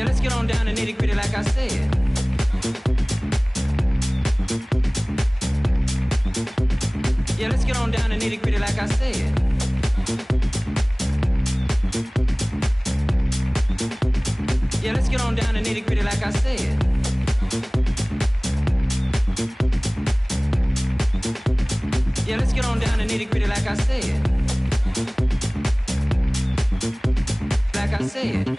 Yeah, let's get on down to nitty gritty like I said. Yeah, let's get on down to nitty gritty like I said. Yeah, let's get on down to nitty gritty like I said. Yeah, let's get on down to nitty gritty like I said. Like I said.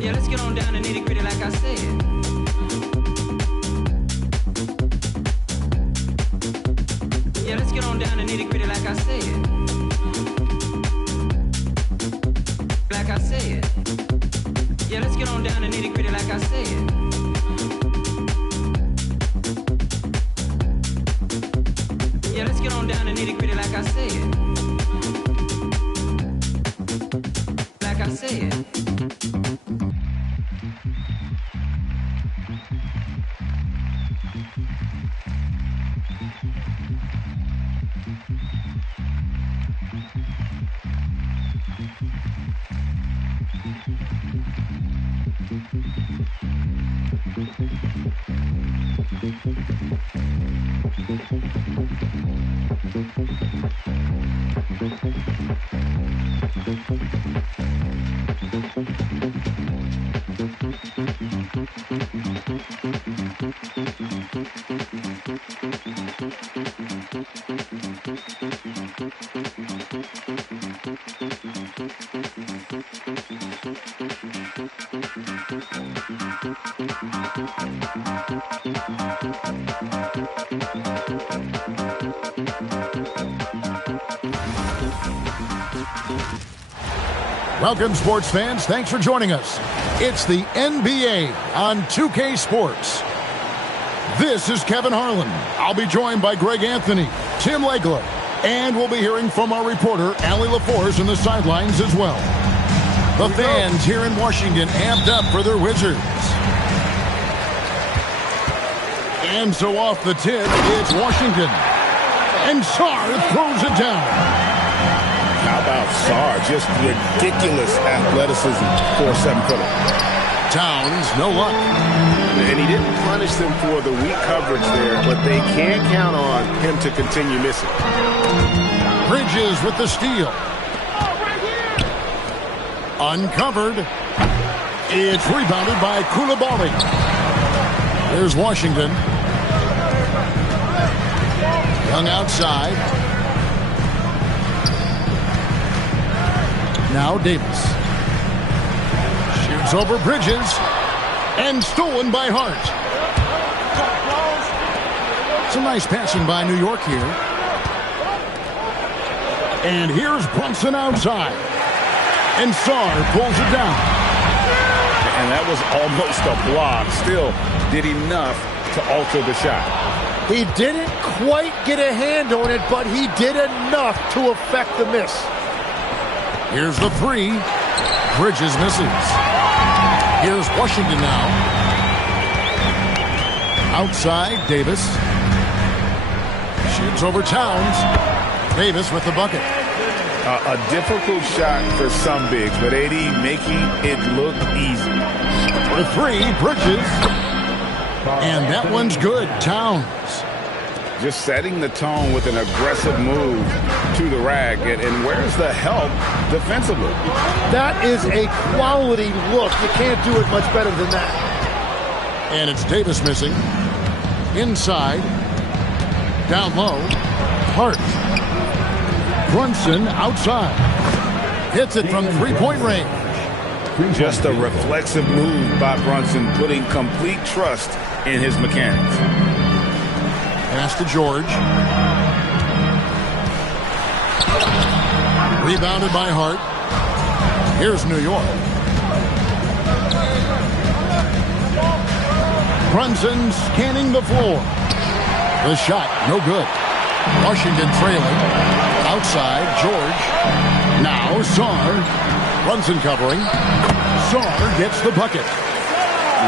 Yeah, let's get on down to nitty gritty like I said. Yeah, let's get on down to nitty gritty like I said. Like I said. Yeah, let's get on down to nitty gritty like I said. Yeah, let's get on down to nitty gritty like I said. Like I said. Welcome, sports fans. Thanks for joining us. It's the NBA on 2K Sports. This is Kevin Harlan. I'll be joined by Greg Anthony, Tim Legler, and we'll be hearing from our reporter, Allie LaForce, in the sidelines as well. The fans here in Washington amped up for their Wizards. And so off the tip, it's Washington. And Sarr throws it down. How about Sarr? Just ridiculous athleticism for a 7-footer. Towns, no luck. And he didn't punish them for the weak coverage there, but they can't count on him to continue missing. Bridges with the steal. Uncovered. It's rebounded by Koulibaly. There's Washington. Young outside. Now Davis. Shoots over Bridges. And stolen by Hart. Some nice passing by New York here. And here's Brunson outside. And Sarr pulls it down. And that was almost a block. Still did enough to alter the shot. He didn't quite get a hand on it, but he did enough to affect the miss. Here's the three. Bridges misses. Here's Washington now. Outside, Davis. Shoots over Towns. Davis with the bucket. A difficult shot for some bigs, but AD making it look easy. For three, Bridges. And that one's good. Towns. Just setting the tone with an aggressive move to the rack. And where's the help defensively? That is a quality look. You can't do it much better than that. And it's Davis missing. Inside. Down low. Hart. Brunson outside. Hits it from three-point range. Just a reflexive move by Brunson, putting complete trust in his mechanics. Pass to George. Rebounded by Hart. Here's New York. Brunson scanning the floor. The shot, no good. Washington trailing. Outside, George. Now, Sarr. Brunson covering. Sarr gets the bucket.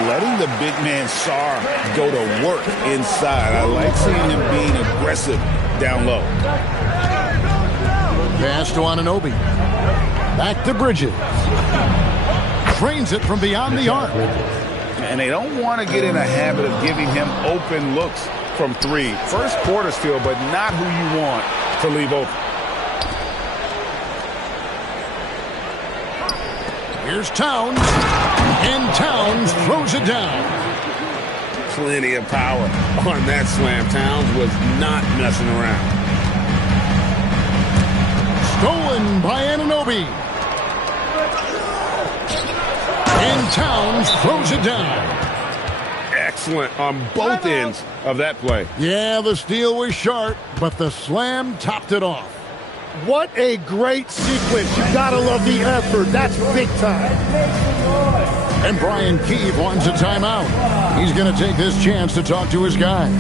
Letting the big man Sarr go to work inside. I like seeing him being aggressive down low. Pass to Anunoby. Back to Bridges. Trains it from beyond the arc. And they don't want to get in a habit of giving him open looks from three. First quarter still, but not who you want to leave open. Here's Towns. And Towns throws it down. Plenty of power on that slam. Towns was not messing around. Stolen by Anunoby. And Towns throws it down. Excellent on both ends of that play. Yeah, the steal was sharp, but the slam topped it off. What a great sequence. You gotta love the effort. That's big time. And Brian Keefe wants a timeout. He's going to take this chance to talk to his guys.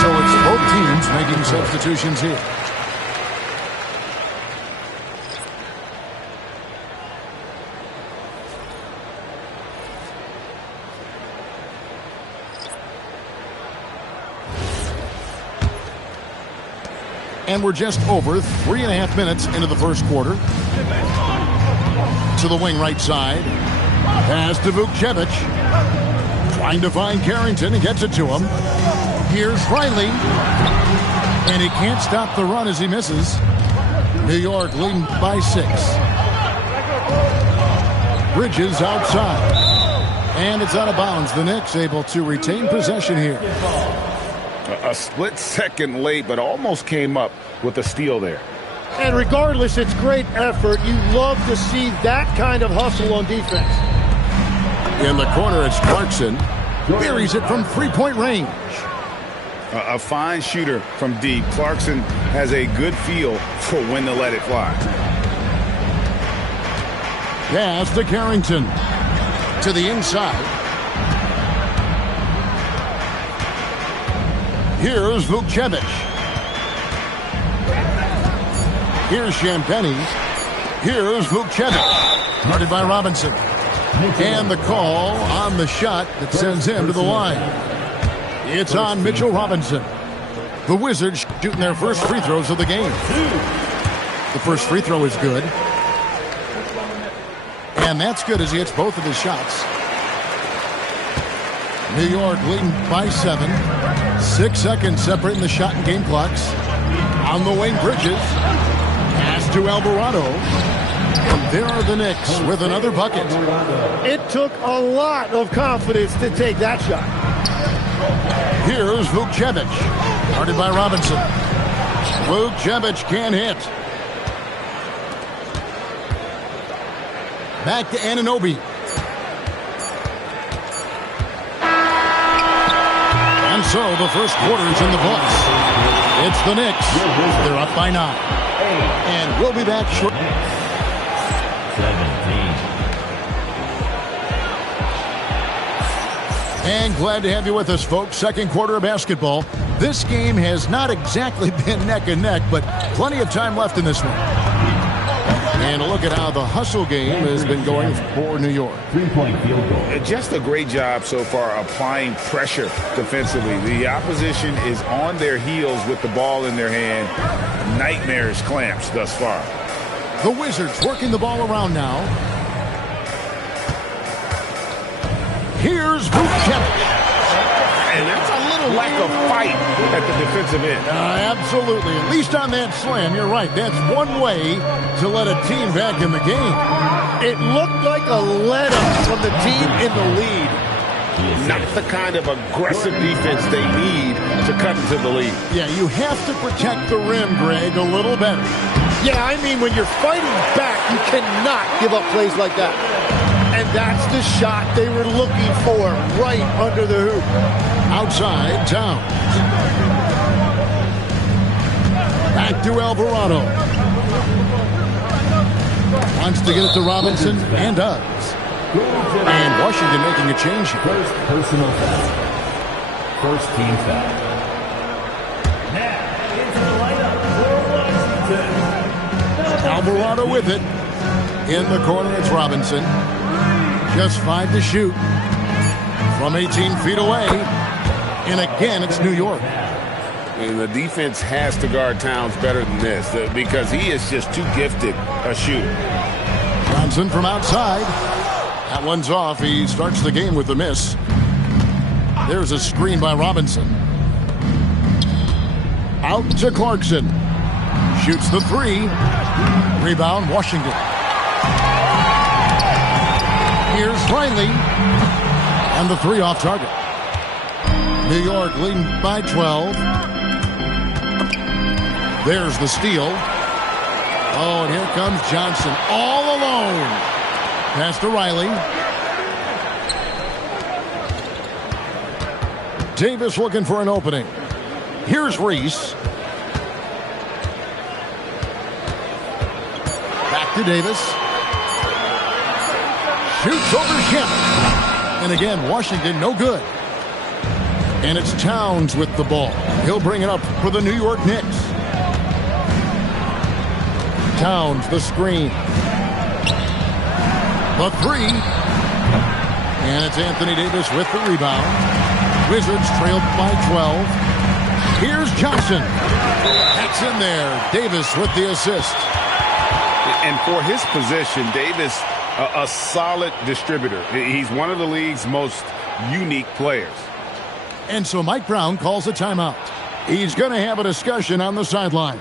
So it's both teams making substitutions here. And we're just over 3.5 minutes into the first quarter. To the wing right side. Pass to Vukcevic. Trying to find Carrington and gets it to him. Here's Riley. And he can't stop the run as he misses. New York leading by 6. Bridges outside. And it's out of bounds. The Knicks able to retain possession here. A split second late, but almost came up with a steal there. And regardless, it's great effort. You love to see that kind of hustle on defense. In the corner, it's Clarkson. Buries it from three-point range. A fine shooter from deep. Clarkson has a good feel for when to let it fly. Pass to Carrington. To the inside. Here's Vukcevic. Here's Champagny. Here's Vukcevic. Guarded by Robinson. And the call on the shot that sends him to the line. It's on Mitchell Robinson. The Wizards shooting their first free throws of the game. The first free throw is good. And that's good as he hits both of his shots. New York leading by 7. 6 seconds separating the shot and game clocks. On the wing, Bridges. Pass to Alvarado. And there are the Knicks with another bucket. It took a lot of confidence to take that shot. Here's Vukcevic. Guarded by Robinson. Vukcevic can't hit. Back to Anunoby. And so the first quarter's in the books. It's the Knicks. They're up by 9. And we'll be back shortly. 17. And glad to have you with us, folks. Second quarter of basketball. This game has not exactly been neck and neck, but plenty of time left in this one. And a look at how the hustle game has been going for New York. 3-point field goal. Just a great job so far applying pressure defensively. The opposition is on their heels with the ball in their hand. Nightmares clamps thus far. The Wizards working the ball around now. Here's Vukcevic. And that's a little lack of fight at the defensive end. Absolutely. At least on that slam, you're right. That's one way to let a team back in the game. It looked like a let-up from the team in the lead. Not the kind of aggressive defense they need to cut into the lead. Yeah, you have to protect the rim, Greg, a little better. Yeah, I mean, when you're fighting back, you cannot give up plays like that. And And that's the shot they were looking for, right under the hoop. Outside, Towns. Back to Alvarado. Wants to get it to Robinson, and does. And Washington making a change here. First personal foul. First team foul. Now, into the lineup for Washington. Alvarado with it. In the corner, it's Robinson. Just 5 to shoot. From 18 feet away. And again, it's New York. And the defense has to guard Towns better than this because he is just too gifted a shooter. Johnson from outside. That one's off. He starts the game with a miss. There's a screen by Robinson. Out to Clarkson. Shoots the 3. Rebound, Washington. Here's Riley. And the 3 off target. New York leading by 12. There's the steal. Oh, and here comes Johnson all alone. Pass to Riley. Davis looking for an opening. Here's Reese. Back to Davis. Shoots over Kemp. And again, Washington no good. And it's Towns with the ball. He'll bring it up for the New York Knicks. Towns, the screen. The 3. And it's Anthony Davis with the rebound. Wizards trailed by 12. Here's Johnson. That's in there. Davis with the assist. And for his position, Davis, a solid distributor. He's one of the league's most unique players. And so Mike Brown calls a timeout. He's going to have a discussion on the sideline.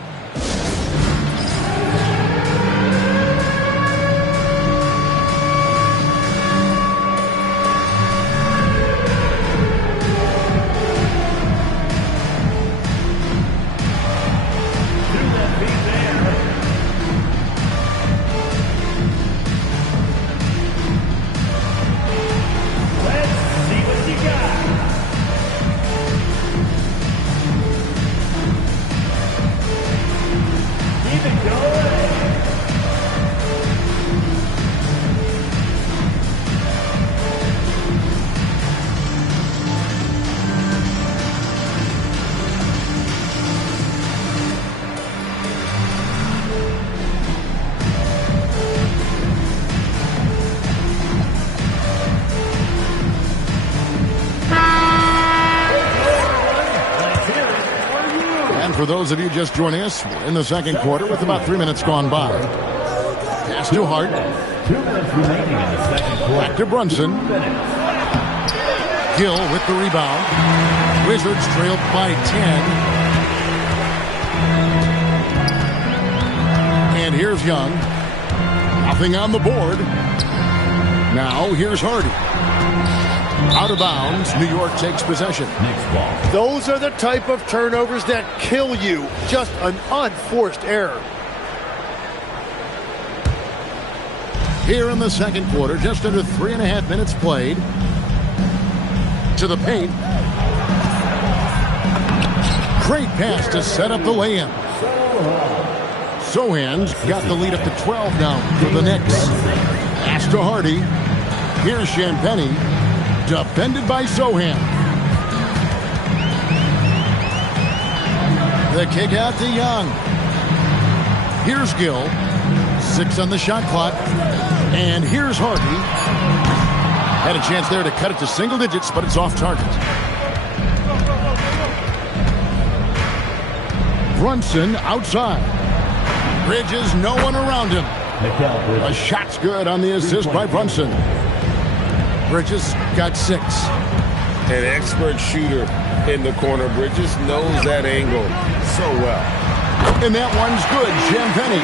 For those of you just joining us, we're in the second quarter with about 3 minutes gone by. Pass to Hart. 2 minutes remaining in the second quarter. Back to Brunson. Gill with the rebound. Wizards trailed by 10. And here's Young. Nothing on the board. Now here's Hardy. Out of bounds, New York takes possession. Next ball. Those are the type of turnovers that kill you. Just an unforced error. Here in the second quarter, just under 3.5 minutes played. To the paint. Great pass to set up the lay-in. Sohan's got the lead up to 12 now for the Knicks. Pass to Hardy. Here's Champagnie. Defended by Sohan. The kick out to Young. Here's Gill. 6 on the shot clock. And here's Hardy. Had a chance there to cut it to single digits, but it's off target. Brunson outside. Bridges, no one around him. A shot's good on the assist by Brunson. Bridges got 6. An expert shooter in the corner. Bridges knows that angle so well. And that one's good. Champagnie.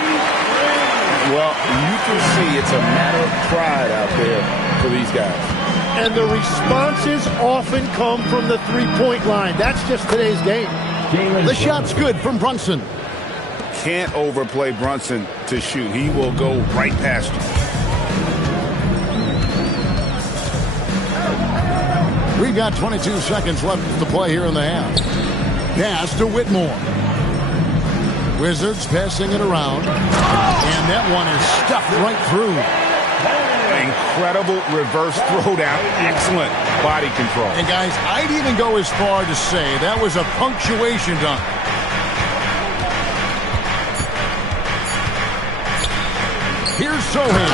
Well, you can see it's a matter of pride out there for these guys. And the responses often come from the three-point line. That's just today's game. The shot's good from Brunson. Can't overplay Brunson to shoot. He will go right past you. We've got 22 seconds left to play here in the half. Pass to Whitmore. Wizards passing it around. And that one is stuffed right through. Incredible reverse throwdown. Excellent body control. And guys, I'd even go as far to say that was a punctuation dunk. Here's Sohan.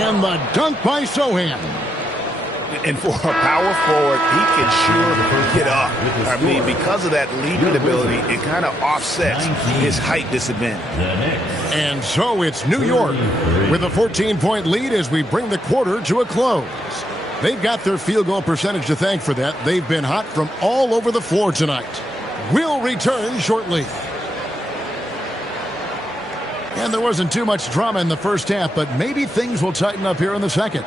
And the dunk by Sohan. And for a power forward, he can sure get up. I mean, because of that leaping ability, it kind of offsets his height disadvantage. And so it's New York with a 14-point lead as we bring the quarter to a close. They've got their field goal percentage to thank for that. They've been hot from all over the floor tonight. We'll return shortly. And there wasn't too much drama in the first half, but maybe things will tighten up here in the second.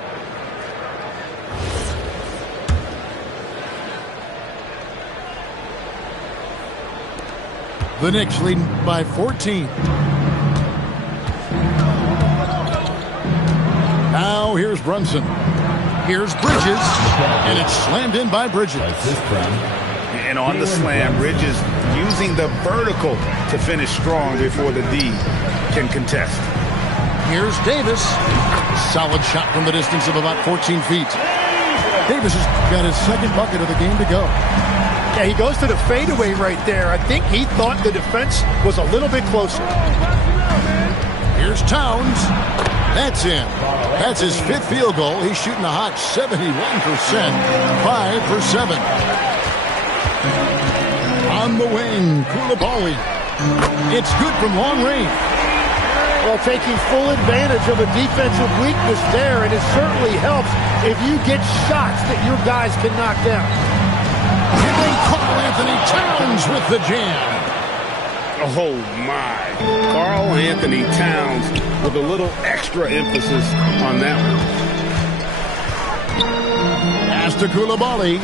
The Knicks leading by 14. Now here's Brunson. Here's Bridges. And it's slammed in by Bridges. And on the slam, Bridges using the vertical to finish strong before the D can contest. Here's Davis. Solid shot from the distance of about 14 feet. Davis has got his second bucket of the game to go. Yeah, he goes to the fadeaway right there. I think he thought the defense was a little bit closer. Here's Towns. That's in. That's his fifth field goal. He's shooting a hot 71%. 5 for 7. On the wing, Koulibaly. It's good from long range. Well, taking full advantage of a defensive weakness there, and it certainly helps if you get shots that your guys can knock down. Karl-Anthony Towns with the jam. Oh, my. Karl-Anthony Towns with a little extra emphasis on that one. Pass to Koulibaly.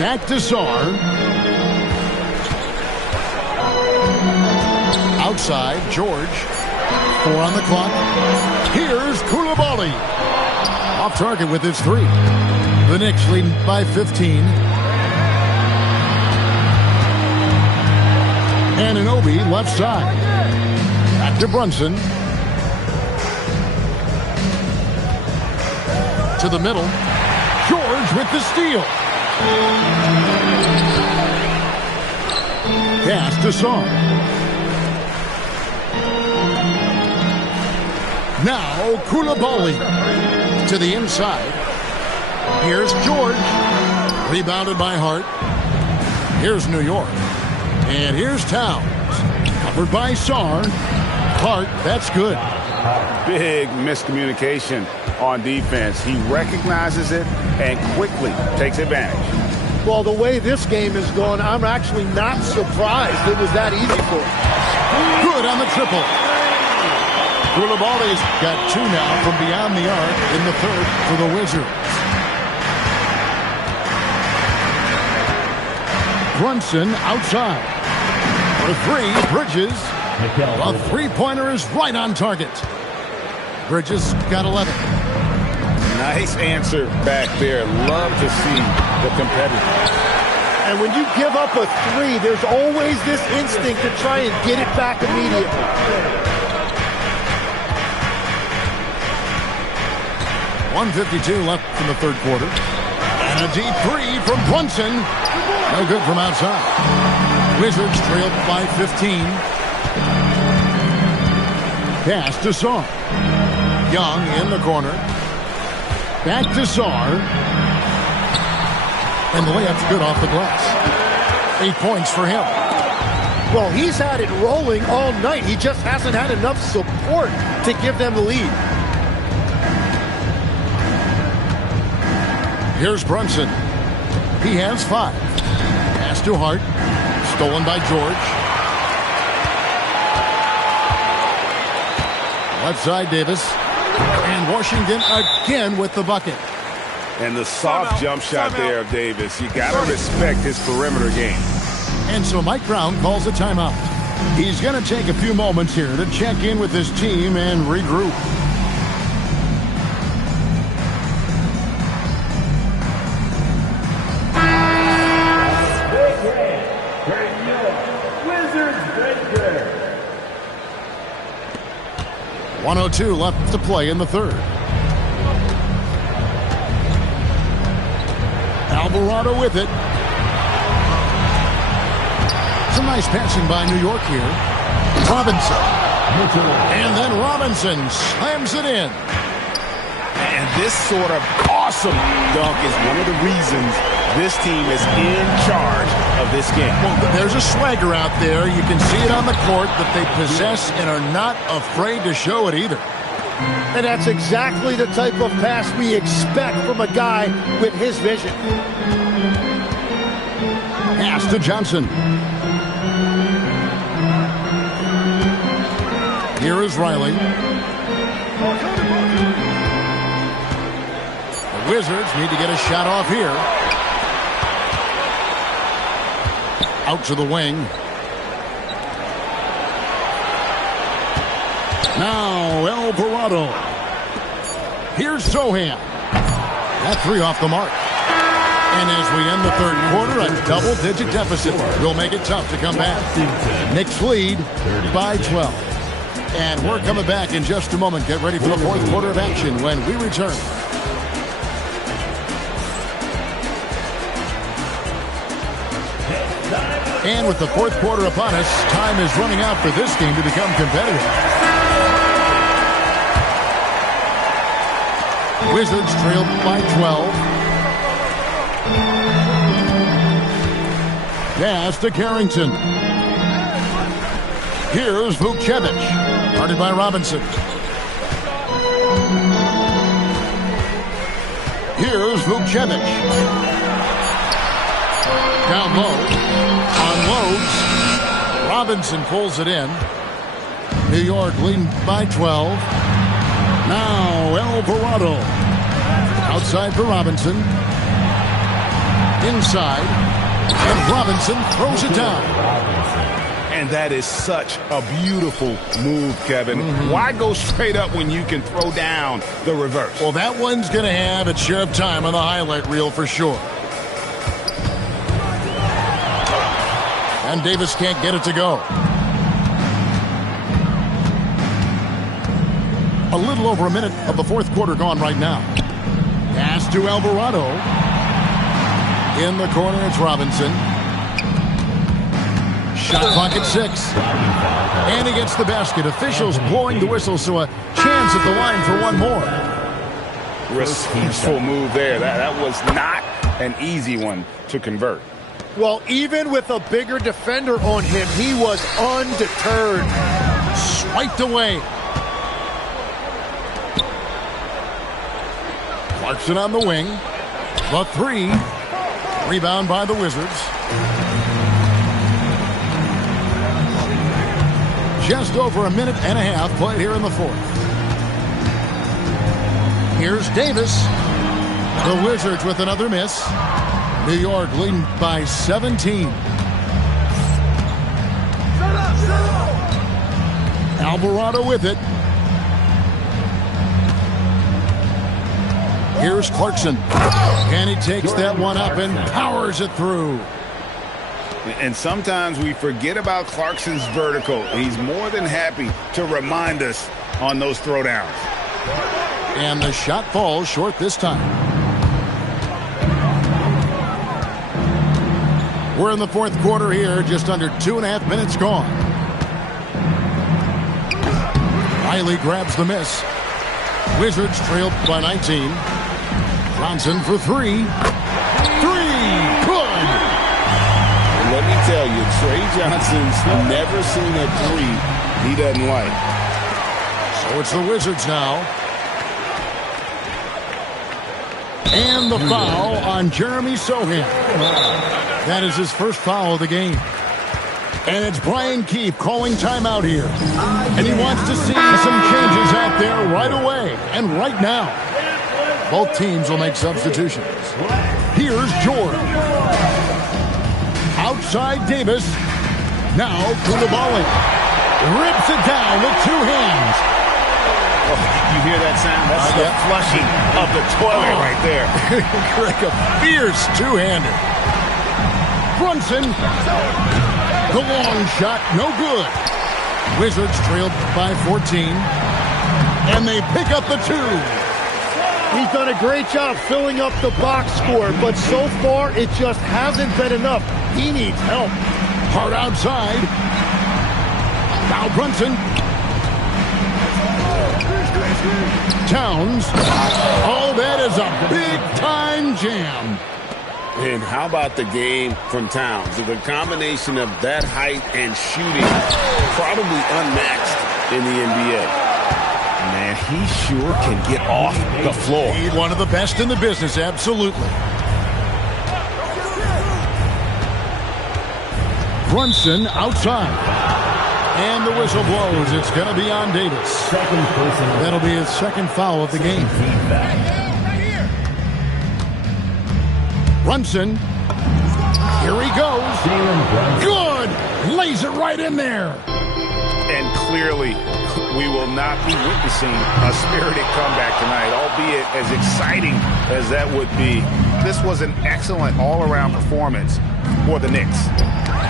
Back to Sarr. Outside, George. 4 on the clock. Here's Koulibaly. Off target with his 3. The Knicks leading by 15. Anunoby left side. Back to Brunson. To the middle. George with the steal. Pass to Sarr. Now Koulibaly to the inside. Here's George. Rebounded by Hart. Here's New York. And here's Towns. Covered by Sarr. Hart, that's good. Big miscommunication on defense. He recognizes it and quickly takes advantage. Well, the way this game is going, I'm actually not surprised it was that easy for him. Good on the triple. Koulibaly's got 2 now from beyond the arc in the third for the Wizards. Brunson outside. For 3, Bridges. A three-pointer is right on target. Bridges got 11. Nice answer back there. Love to see the competitor. And when you give up a 3, there's always this instinct to try and get it back immediately. .152 left in the third quarter. And a deep 3 from Brunson. No good from outside. Wizards trailed by 15. Pass to Sarr. Young in the corner. Back to Sarr. And the layup's good off the glass. 8 points for him. Well, he's had it rolling all night. He just hasn't had enough support to give them the lead. Here's Brunson. He has 5. Pass to Hart. Stolen by George. Left side, Davis. And Washington again with the bucket. And the soft jump shot there of Davis. You got to respect his perimeter game. And so Mike Brown calls a timeout. He's going to take a few moments here to check in with his team and regroup. 2:02 left to play in the third. Alvarado with it. Some nice passing by New York here. Robinson. And then Robinson slams it in. And this sort of awesome dunk is one of the reasons this team is in charge of this game. Well, there's a swagger out there. You can see it on the court that they possess and are not afraid to show it either. And that's exactly the type of pass we expect from a guy with his vision. Pass to Johnson. Here is Riley. The Wizards need to get a shot off here. Out to the wing. Now Alvarado. Here's Sohan. That three off the mark. And as we end the third quarter, a double-digit deficit will make it tough to come back. Knicks lead by 12. And we're coming back in just a moment. Get ready for the fourth quarter of action when we return. And with the fourth quarter upon us, time is running out for this game to become competitive. Wizards trail by 12. Pass to Carrington. Here's Vukcevic. Guarded by Robinson. Here's Vukcevic. Down low. Unloads. Robinson pulls it in. New York leading by 12. Now Alvarado. Outside for Robinson. Inside. And Robinson throws it down. And that is such a beautiful move, Kevin. Why go straight up when you can throw down the reverse? Well, that one's going to have its share of time on the highlight reel for sure. And Davis can't get it to go. A little over a minute of the fourth quarter gone right now. Pass to Alvarado. In the corner, it's Robinson. Shot clock at 6. And he gets the basket. Officials blowing the whistle, so a chance at the line for one more. Resourceful move there. That was not an easy one to convert. Well, even with a bigger defender on him, he was undeterred. Swiped away. Clarkson on the wing. The three. Rebound by the Wizards. Just over a minute and a half played here in the fourth. Here's Davis. The Wizards with another miss. New York leading by 17. Alvarado with it. Here's Clarkson. And he takes that one up and powers it through. And sometimes we forget about Clarkson's vertical. He's more than happy to remind us on those throwdowns. And the shot falls short this time. We're in the fourth quarter here, just under 2.5 minutes gone. Riley grabs the miss. Wizards trail by 19. Johnson for three. Good! Let me tell you, Trey Johnson's never seen a three he doesn't like. So it's the Wizards now. And the foul on Jeremy Sohan. That is his first foul of the game. And it's Brian Keefe calling timeout here. And he wants to see some changes out there right away and right now. Both teams will make substitutions. Here's George. Outside Davis. Now Koulibaly. Rips it down with two hands. Oh, you hear that sound? That's the flushing of the toilet right there. Greg, a fierce two-hander. Brunson. The long shot, no good. Wizards trailed by 14. And they pick up the 2. He's done a great job filling up the box score, but so far it just hasn't been enough. He needs help. Hard outside. Now Brunson. Towns. Oh, that is a big-time jam. And how about the game from Towns? The combination of that height and shooting, probably unmatched in the NBA. Man, he sure can get off the floor. He's one of the best in the business, absolutely. Brunson outside. And the whistle blows. It's going to be on Davis. Second personal. That'll be his second foul of the game. Team foul. Brunson. Here he goes. Jalen Brunson. Good. Lays it right in there. And clearly, we will not be witnessing a spirited comeback tonight, albeit as exciting as that would be. This was an excellent all-around performance for the Knicks.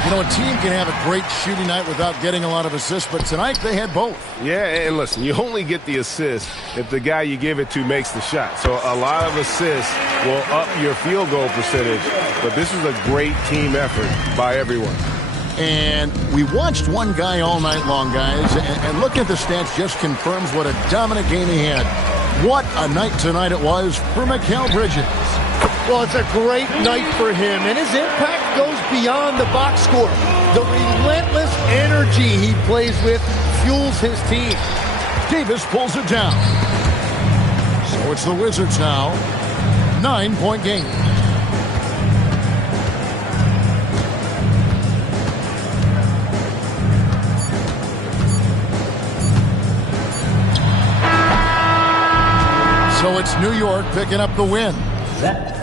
You know, a team can have a great shooting night without getting a lot of assists, but tonight they had both. Yeah, and listen, you only get the assist if the guy you give it to makes the shot. So a lot of assists will up your field goal percentage, but this is a great team effort by everyone. And we watched one guy all night long, guys, and looking at the stats just confirms what a dominant game he had. What a night tonight it was for Mikal Bridges. Well, it's a great night for him, and his impact goes beyond the box score. The relentless energy he plays with fuels his team. Davis pulls it down. So it's the Wizards now. 9-point game. So it's New York picking up the win. That